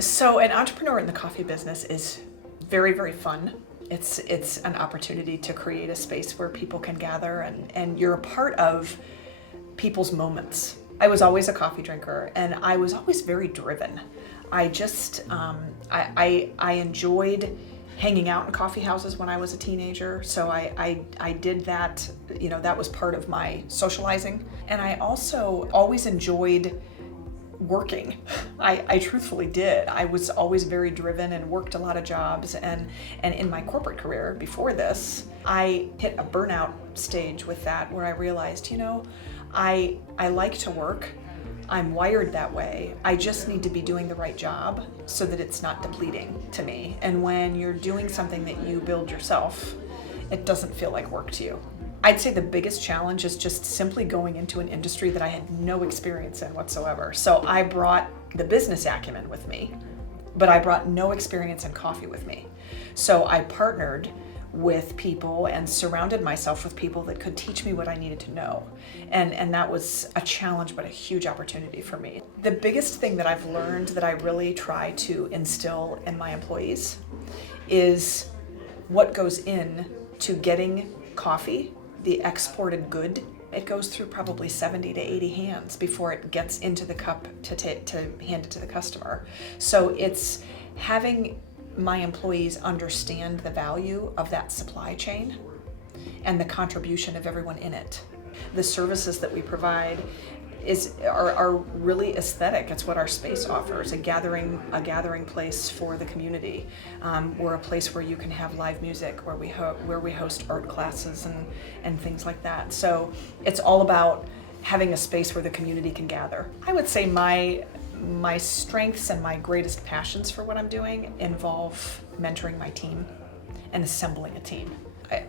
So an entrepreneur in the coffee business is very, very fun. It's an opportunity to create a space where people can gather and you're a part of people's moments. I was always a coffee drinker and I was always very driven. I just, I enjoyed hanging out in coffee houses when I was a teenager. So I did that, that was part of my socializing. And I also always enjoyed working. I truthfully did. I was always very driven and worked a lot of jobs. And in my corporate career before this, I hit a burnout stage with that where I realized, I like to work. I'm wired that way. I just need to be doing the right job so that it's not depleting to me. And when you're doing something that you build yourself, it doesn't feel like work to you. I'd say the biggest challenge is just simply going into an industry that I had no experience in whatsoever. So I brought the business acumen with me, but I brought no experience in coffee with me. So I partnered with people and surrounded myself with people that could teach me what I needed to know. And that was a challenge, but a huge opportunity for me. The biggest thing that I've learned that I really try to instill in my employees is what goes in to getting coffee, the exported good. It goes through probably 70 to 80 hands before it gets into the cup to hand it to the customer. So it's having my employees understand the value of that supply chain and the contribution of everyone in it. The services that we provide are really aesthetic. It's what our space offers, a gathering place for the community. We're a place where you can have live music, where we host art classes and things like that. So it's all about having a space where the community can gather. I would say my strengths and my greatest passions for what I'm doing involve mentoring my team and assembling a team.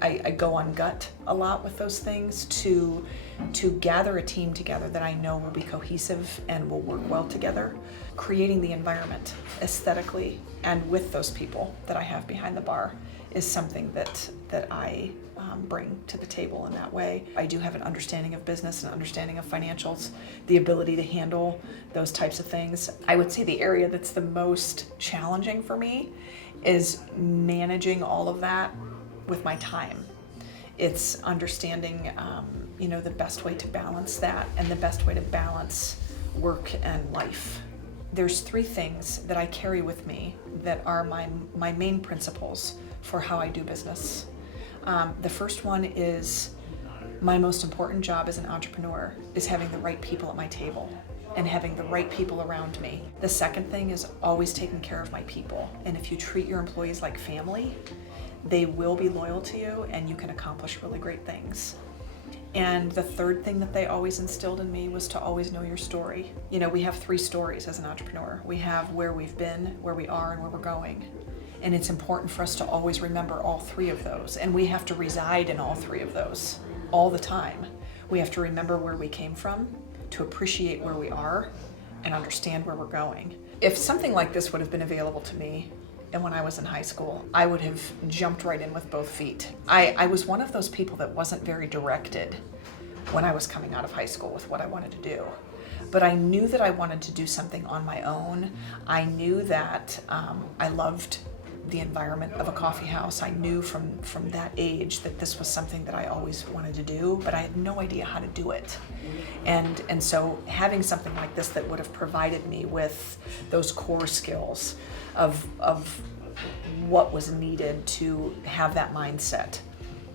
I go on gut a lot with those things to gather a team together that I know will be cohesive and will work well together, creating the environment aesthetically and with those people that I have behind the bar is something that I bring to the table in that way. I do have an understanding of business and understanding of financials, the ability to handle those types of things. I would say the area that's the most challenging for me is managing all of that with my time. It's understanding, the best way to balance that and the best way to balance work and life. There's 3 things that I carry with me that are my main principles for how I do business. The first one is my most important job as an entrepreneur is having the right people at my table and having the right people around me. The second thing is always taking care of my people. And if you treat your employees like family, they will be loyal to you and you can accomplish really great things. And the third thing that they always instilled in me was to always know your story. We have 3 stories as an entrepreneur. We have where we've been, where we are, and where we're going. And it's important for us to always remember all 3 of those. And we have to reside in all 3 of those all the time. We have to remember where we came from, to appreciate where we are, and understand where we're going. If something like this would have been available to me and when I was in high school, I would have jumped right in with both feet. I was one of those people that wasn't very directed when I was coming out of high school with what I wanted to do. But I knew that I wanted to do something on my own. I knew that I loved the environment of a coffee house. I knew from that age that this was something that I always wanted to do, but I had no idea how to do it. And so having something like this that would have provided me with those core skills of what was needed to have that mindset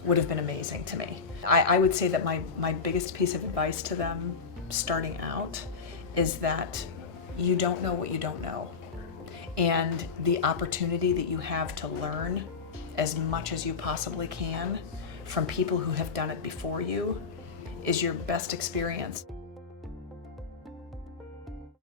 would have been amazing to me. I would say that my biggest piece of advice to them starting out is that you don't know what you don't know. And the opportunity that you have to learn as much as you possibly can from people who have done it before you is your best experience.